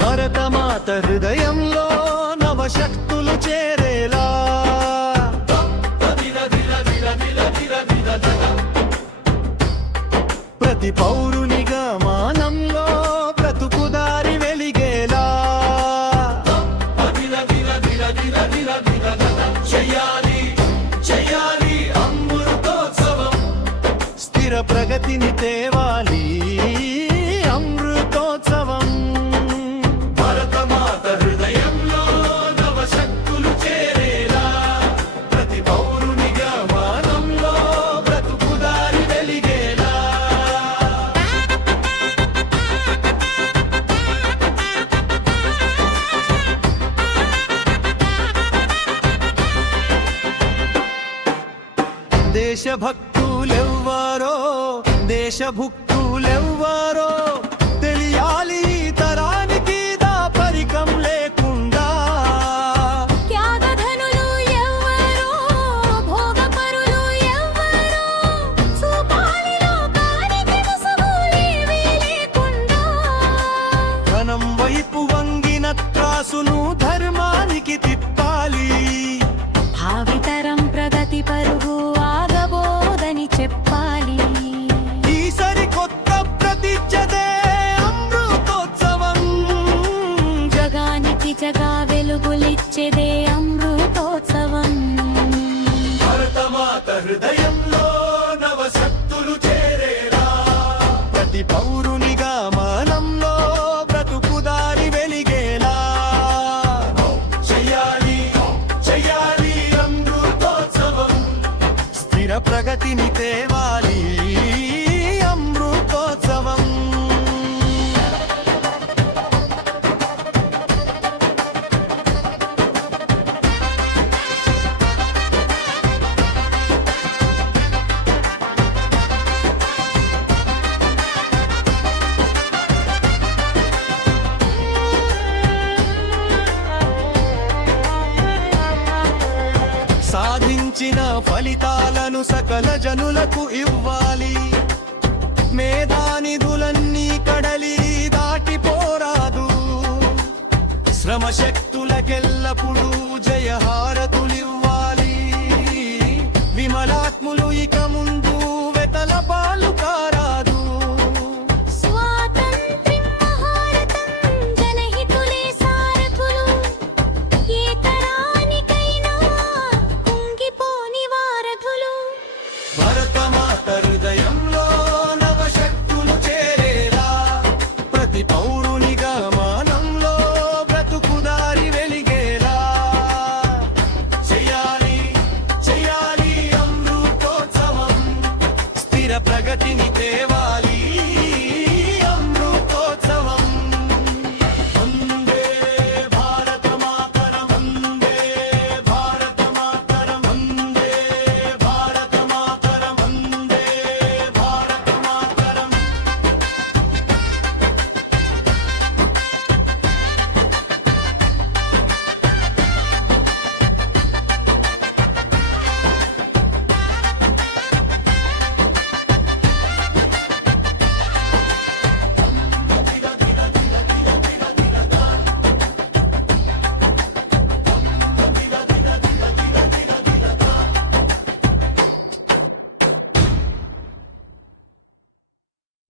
భరతమాత హృదయంలో నవశక్తులు చేరేలా ప్రతి పౌరునిగా మానంలో బ్రతుకుదారి వెలిగేలా చెయ్యాలి అమృతోత్సవం స్థిర ప్రగతిని తేవాలి అమృతోత్సవం భరతమాత హృదయంలో నవశక్తులు చేరేలా ప్రతి పౌరునిగా మానంలో బ్రతుకుదారి వెలిగేలా దేశభక్తులెవ్వరో దేశభుక్తులెవ్వరో తెలియాలి తరానికి దాపరికం లేకుండా త్యాగధనులు ఎవ్వరో భోగపరులు ఎవ్వరో చూపాలి లోకానికి ముసుగులేవీ లేకుండా ధనం వైపు వంగిన త్రాసును ధర్మానికి తిప్పాలి భావితరం ప్రగతి పరుగు ఆగబోదని చెప్పాలి ఈ సరికొత్త ప్రతిజ్ఞదే అమృతోత్సవం జగానికి జగా వెలుగులిచ్చేదే అమృతోత్సవం భరతమాత హృదయంలో నవశక్తులు చేరేలా ప్రతి పౌరునిగా మానంలో బ్రతుకుదారి వెలిగేలా చెయ్యాలి అమృతోత్సవం స్థిర ప్రగతిని తేవాలి అమృతోత్సవం సాధించిన ఫలితాలను సకల జనులకు ఇవ్వాలి మేధానిధులన్నీ కడలి దాటిపోరాదు శ్రమశక్తులకెల్లప్పుడూ జయహార